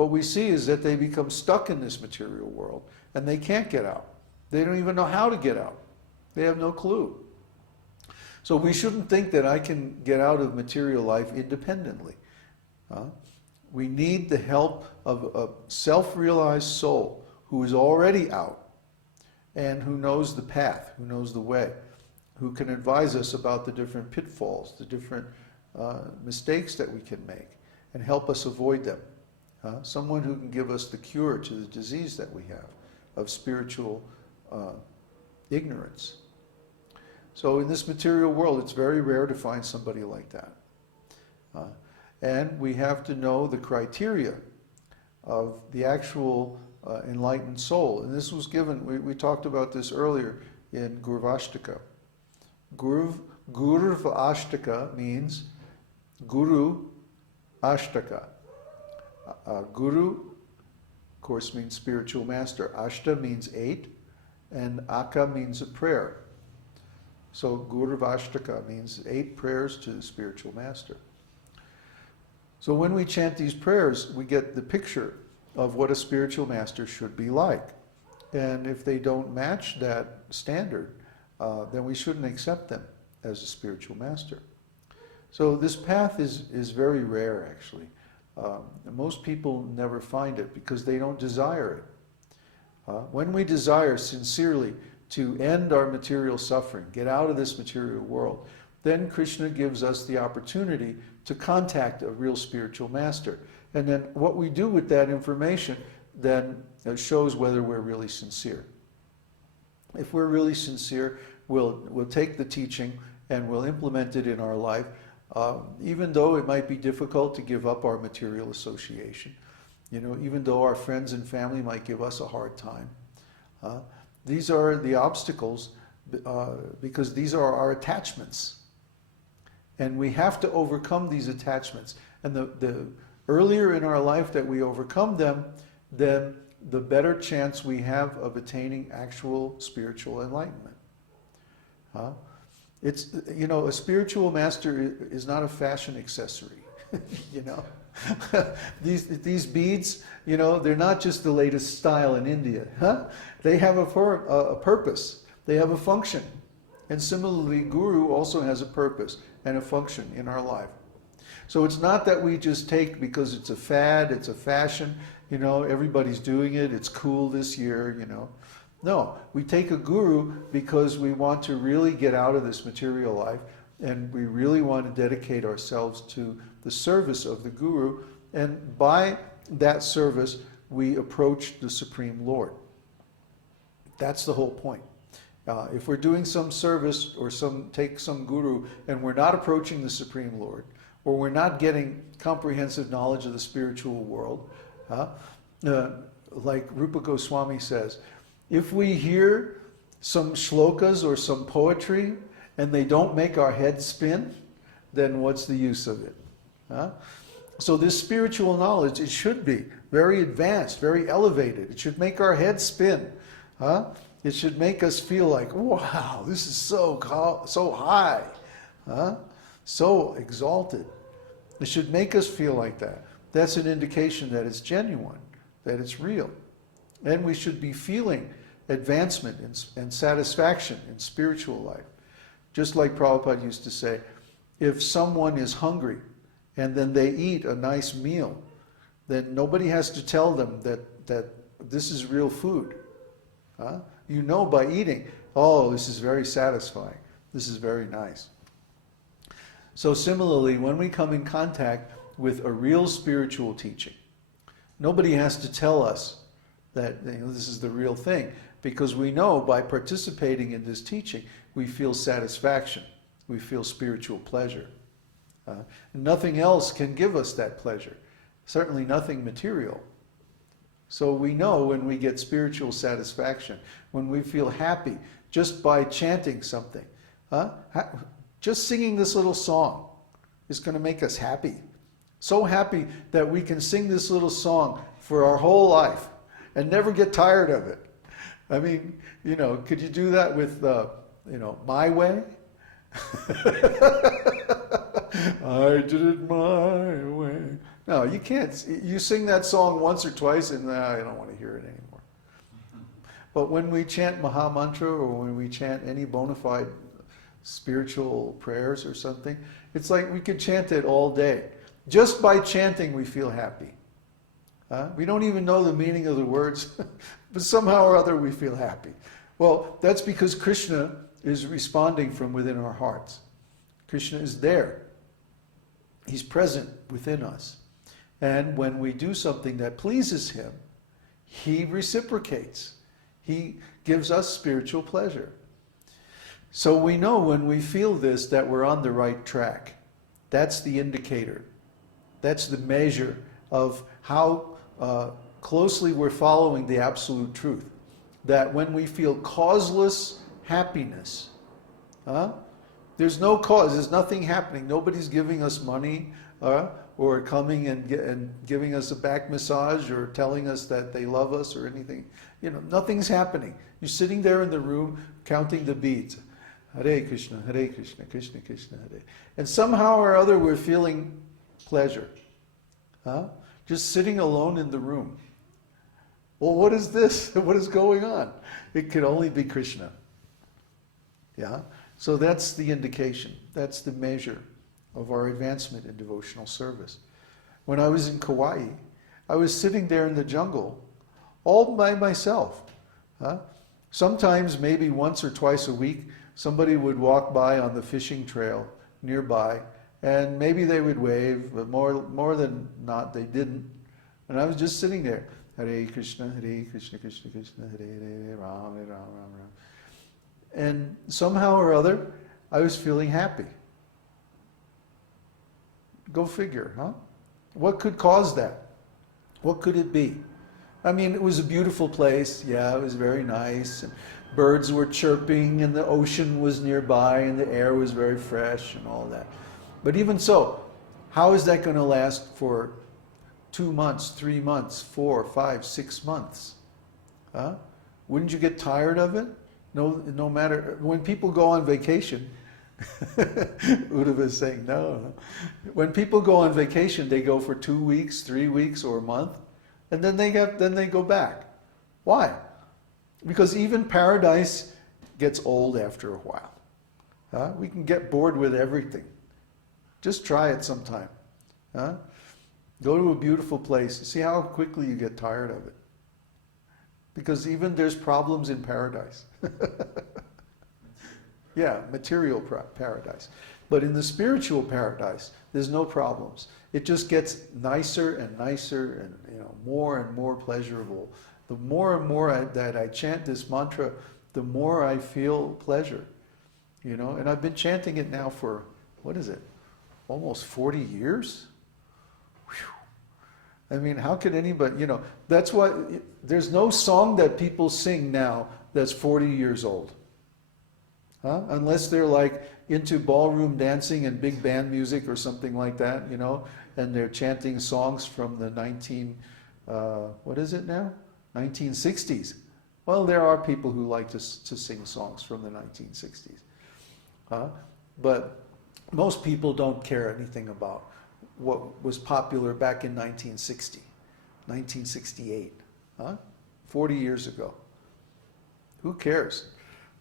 what we see is that they become stuck in this material world and they can't get out. They don't even know how to get out. They have no clue. So we shouldn't think that I can get out of material life independently. We need the help of a self-realized soul who is already out and who knows the path, who knows the way, who can advise us about the different pitfalls, the different mistakes that we can make, and help us avoid them. Someone who can give us the cure to the disease that we have of spiritual ignorance. So in this material world, it's very rare to find somebody like that. And we have to know the criteria of the actual enlightened soul. And this was given, we talked about this earlier in Gurvāṣṭaka. Gurvāṣṭaka means Guru Ashtaka. Guru, of course, means spiritual master. Ashta means 8, and Aka means a prayer. So Gurvāṣṭaka means 8 prayers to the spiritual master. So when we chant these prayers, we get the picture of what a spiritual master should be like. And if they don't match that standard, then we shouldn't accept them as a spiritual master. So this path is very rare, actually. Most people never find it because they don't desire it. When we desire sincerely to end our material suffering, get out of this material world, then Krishna gives us the opportunity to contact a real spiritual master. And then what we do with that information then shows whether we're really sincere. If we're really sincere, we'll take the teaching and we'll implement it in our life, even though it might be difficult to give up our material association. You know, even though our friends and family might give us a hard time. These are the obstacles because these are our attachments. And we have to overcome these attachments. And the earlier in our life that we overcome them, then the better chance we have of attaining actual spiritual enlightenment. It's, you know, a spiritual master is not a fashion accessory. You know, these beads, you know, they're not just the latest style in India. They have a purpose. They have a function. And similarly, Guru also has a purpose and a function in our life. So it's not that we just take because it's a fad, it's a fashion, you know, everybody's doing it, it's cool this year, you know. No, we take a guru because we want to really get out of this material life and we really want to dedicate ourselves to the service of the guru, and by that service we approach the Supreme Lord. That's the whole point. If we're doing some service or take some guru and we're not approaching the Supreme Lord, or we're not getting comprehensive knowledge of the spiritual world, like Rupa Goswami says, if we hear some shlokas or some poetry and they don't make our head spin, then what's the use of it? So this spiritual knowledge, it should be very advanced, very elevated. It should make our head spin. It should make us feel like, wow, this is so high, so exalted. It should make us feel like that. That's an indication that it's genuine, that it's real. And we should be feeling advancement and satisfaction in spiritual life. Just like Prabhupada used to say, if someone is hungry and then they eat a nice meal, then nobody has to tell them that this is real food. You know by eating, oh, this is very satisfying. This is very nice. So similarly, when we come in contact with a real spiritual teaching, nobody has to tell us that, you know, this is the real thing, because we know by participating in this teaching, we feel satisfaction, we feel spiritual pleasure. Nothing else can give us that pleasure, certainly nothing material. So we know when we get spiritual satisfaction, when we feel happy just by chanting something. Just singing this little song is going to make us happy. So happy that we can sing this little song for our whole life and never get tired of it. I mean, you know, could you do that with, you know, My Way? I did it my way. No, you can't. You sing that song once or twice and I don't want to hear it anymore. But when we chant Maha Mantra or when we chant any bona fide spiritual prayers or something, it's like we could chant it all day. Just by chanting we feel happy. We don't even know the meaning of the words, but somehow or other we feel happy. Well, that's because Krishna is responding from within our hearts. Krishna is there. He's present within us. And when we do something that pleases him, he reciprocates. He gives us spiritual pleasure. So we know when we feel this that we're on the right track. That's the indicator. That's the measure of how closely we're following the absolute truth. That when we feel causeless happiness, there's no cause, there's nothing happening. Nobody's giving us money or coming and giving us a back massage or telling us that they love us or anything. You know, nothing's happening. You're sitting there in the room counting the beads. Hare Krishna, Krishna Krishna, Hare. And somehow or other we're feeling pleasure. Just sitting alone in the room. Well, what is this? What is going on? It could only be Krishna. Yeah? So that's the indication. That's the measure of our advancement in devotional service. When I was in Kauai, I was sitting there in the jungle all by myself. Sometimes, maybe once or twice a week, somebody would walk by on the fishing trail nearby, and maybe they would wave, but more than not, they didn't. And I was just sitting there. Hare Krishna, Krishna Krishna, Hare Hare, Ram, Ram, Ram, Ram. And somehow or other, I was feeling happy. Go figure, huh? What could cause that? What could it be? I mean, it was a beautiful place. Yeah, it was very nice. And birds were chirping, and the ocean was nearby, and the air was very fresh, and all that. But even so, how is that going to last for 2 months, 3 months, 4, 5, 6 months? Wouldn't you get tired of it? No matter, when people go on vacation, Uddhava is saying no. When people go on vacation, they go for 2 weeks, 3 weeks, or a month, and then they go back. Why? Because even paradise gets old after a while. We can get bored with everything. Just try it sometime. Go to a beautiful place. See how quickly you get tired of it. Because even there's problems in paradise. Yeah, material paradise. But in the spiritual paradise, there's no problems. It just gets nicer and nicer and more and more pleasurable. The more and more that I chant this mantra, the more I feel pleasure. And I've been chanting it now for, what is it, almost 40 years? Whew. I mean, how could anybody, that's why there's no song that people sing now that's 40 years old. Unless they're like into ballroom dancing and big band music or something like that, and they're chanting songs from the 1960s. Well, there are people who like to sing songs from the 1960s. But most people don't care anything about what was popular back in 1960, 1968, 40 years ago. Who cares?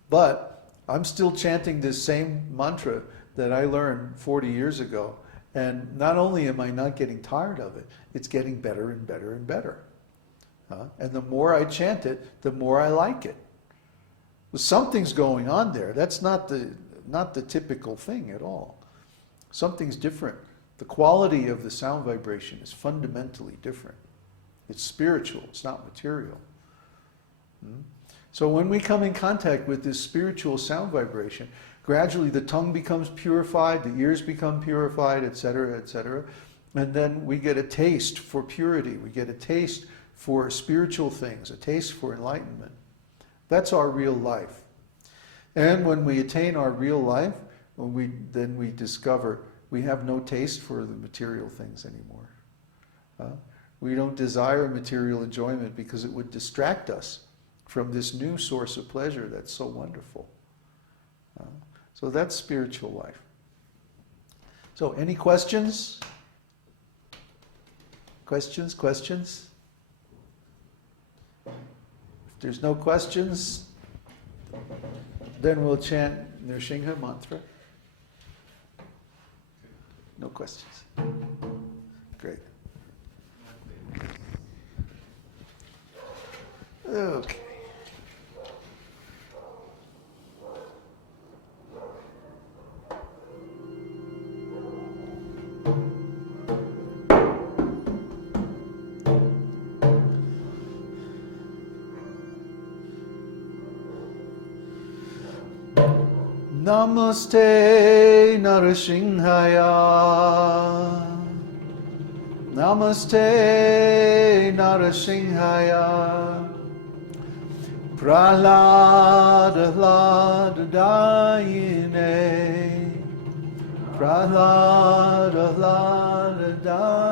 But I'm still chanting this same mantra that I learned 40 years ago, and not only am I not getting tired of it, it's getting better and better and better. And the more I chant it, the more I like it. Well, something's going on there. That's not the typical thing at all. Something's different. The quality of the sound vibration is fundamentally different. It's spiritual, it's not material. So when we come in contact with this spiritual sound vibration, gradually the tongue becomes purified, the ears become purified, etc., etc. And then we get a taste for purity, we get a taste for spiritual things, a taste for enlightenment. That's our real life. And when we attain our real life, then we discover we have no taste for the material things anymore. We don't desire material enjoyment because it would distract us from this new source of pleasure that's so wonderful. So that's spiritual life. So any questions? Questions? If there's no questions, then we'll chant Nrsimha mantra. No questions. Great. Okay. Namaste Narasimhaya. Namaste Narasimhaya. Prahlada Dayine. Prahlada Dayine.